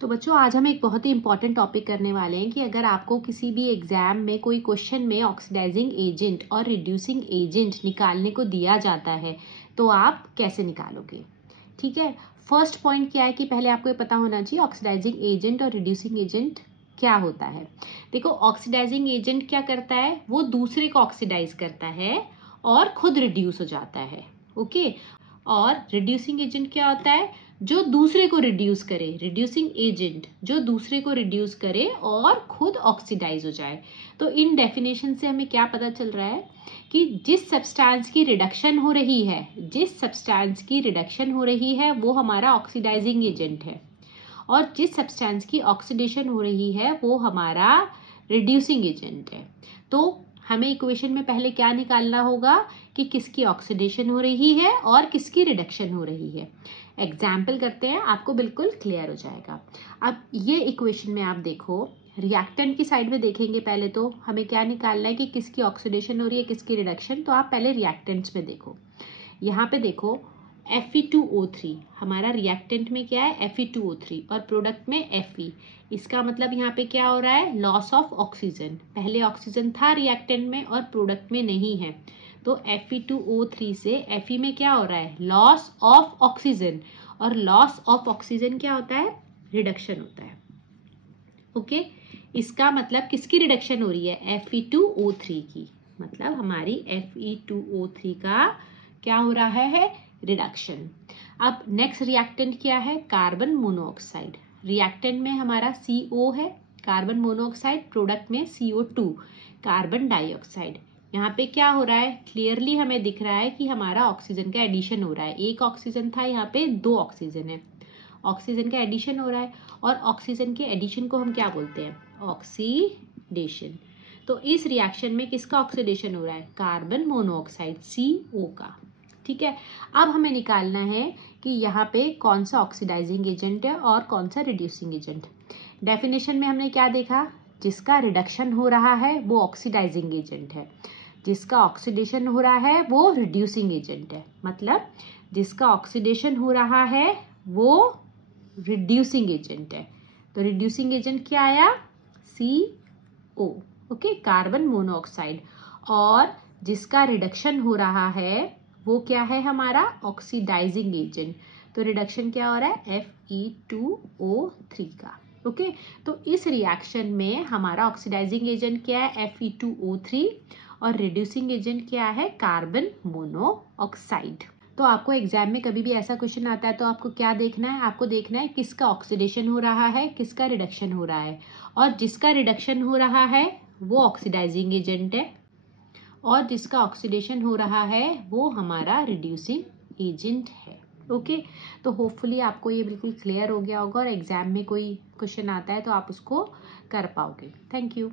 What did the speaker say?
तो बच्चों आज हम एक बहुत ही इंपॉर्टेंट टॉपिक करने वाले हैं कि अगर आपको किसी भी एग्जाम में कोई क्वेश्चन में ऑक्सीडाइजिंग एजेंट और रिड्यूसिंग एजेंट निकालने को दिया जाता है तो आप कैसे निकालोगे। ठीक है, फर्स्ट पॉइंट क्या है कि पहले आपको ये पता होना चाहिए ऑक्सीडाइजिंग एजेंट और रिड्यूसिंग एजेंट क्या होता है। देखो, ऑक्सीडाइजिंग एजेंट क्या करता है, वो दूसरे को ऑक्सीडाइज करता है और खुद रिड्यूस हो जाता है। ओके, और रिड्यूसिंग एजेंट क्या होता है, जो दूसरे को रिड्यूस करे। रिड्यूसिंग एजेंट जो दूसरे को रिड्यूस करे और खुद ऑक्सीडाइज हो जाए। तो इन डेफिनेशन से हमें क्या पता चल रहा है कि जिस सब्सटेंस की रिडक्शन हो रही है, जिस सब्सटेंस की रिडक्शन हो रही है वो हमारा ऑक्सीडाइजिंग एजेंट है, और जिस सब्सटेंस की ऑक्सीडेशन हो रही है वो हमारा रिड्यूसिंग एजेंट है। तो हमें इक्वेशन में पहले क्या निकालना होगा कि किसकी ऑक्सीडेशन हो रही है और किसकी रिडक्शन हो रही है। एग्जाम्पल करते हैं, आपको बिल्कुल क्लियर हो जाएगा। अब ये इक्वेशन में आप देखो, रिएक्टेंट की साइड में देखेंगे पहले तो हमें क्या निकालना है कि किसकी ऑक्सीडेशन हो रही है किसकी रिडक्शन। तो आप पहले रिएक्टेंट्स में देखो, यहाँ पे देखो Fe2O3 हमारा रिएक्टेंट में क्या है Fe2O3 और प्रोडक्ट में Fe। इसका मतलब यहाँ पे क्या हो रहा है, लॉस ऑफ ऑक्सीजन। पहले ऑक्सीजन था रिएक्टेंट में और प्रोडक्ट में नहीं है, तो Fe2O3 से Fe में क्या हो रहा है, लॉस ऑफ ऑक्सीजन। और लॉस ऑफ ऑक्सीजन क्या होता है, रिडक्शन होता है। ओके, इसका मतलब किसकी रिडक्शन हो रही है, Fe2O3 की। मतलब हमारी Fe2O3 का क्या हो रहा है, रिडक्शन। अब नेक्स्ट रिएक्टेंट क्या है, कार्बन मोनोऑक्साइड। रिएक्टेंट में हमारा CO है, कार्बन मोनोऑक्साइड, प्रोडक्ट में CO2 कार्बन डाइऑक्साइड। यहाँ पे क्या हो रहा है, क्लियरली हमें दिख रहा है कि हमारा ऑक्सीजन का एडिशन हो रहा है। एक ऑक्सीजन था, यहाँ पे 2 ऑक्सीजन है, ऑक्सीजन का एडिशन हो रहा है। और ऑक्सीजन के एडिशन को हम क्या बोलते हैं, ऑक्सीडेशन। तो इस रिएक्शन में किसका ऑक्सीडेशन हो रहा है, कार्बन मोनोऑक्साइड CO का। ठीक है, अब हमें निकालना है कि यहाँ पे कौन सा ऑक्सीडाइजिंग एजेंट है और कौन सा रिड्यूसिंग एजेंट। डेफिनेशन में हमने क्या देखा, जिसका रिडक्शन हो रहा है वो ऑक्सीडाइजिंग एजेंट है, जिसका ऑक्सीडेशन हो रहा है वो रिड्यूसिंग एजेंट है। मतलब जिसका ऑक्सीडेशन हो रहा है वो रिड्यूसिंग एजेंट है। तो रिड्यूसिंग एजेंट क्या आया, CO, ओके, कार्बन मोनोऑक्साइड। और जिसका रिडक्शन हो रहा है वो क्या है, हमारा ऑक्सीडाइजिंग एजेंट। तो रिडक्शन क्या हो रहा है, Fe2O3 का। ओके, तो इस रिएक्शन में हमारा ऑक्सीडाइजिंग एजेंट क्या है, Fe2O3, और रिड्यूसिंग एजेंट क्या है, कार्बन मोनोऑक्साइड। तो आपको एग्जाम में कभी भी ऐसा क्वेश्चन आता है तो आपको क्या देखना है, आपको देखना है किसका ऑक्सीडेशन हो रहा है किसका रिडक्शन हो रहा है। और जिसका रिडक्शन हो रहा है वो ऑक्सीडाइजिंग एजेंट है, और जिसका ऑक्सीडेशन हो रहा है वो हमारा रिड्यूसिंग एजेंट है। ओके, तो होपफुली आपको ये बिल्कुल क्लियर हो गया होगा और एग्जाम में कोई क्वेश्चन आता है तो आप उसको कर पाओगे। Thank you.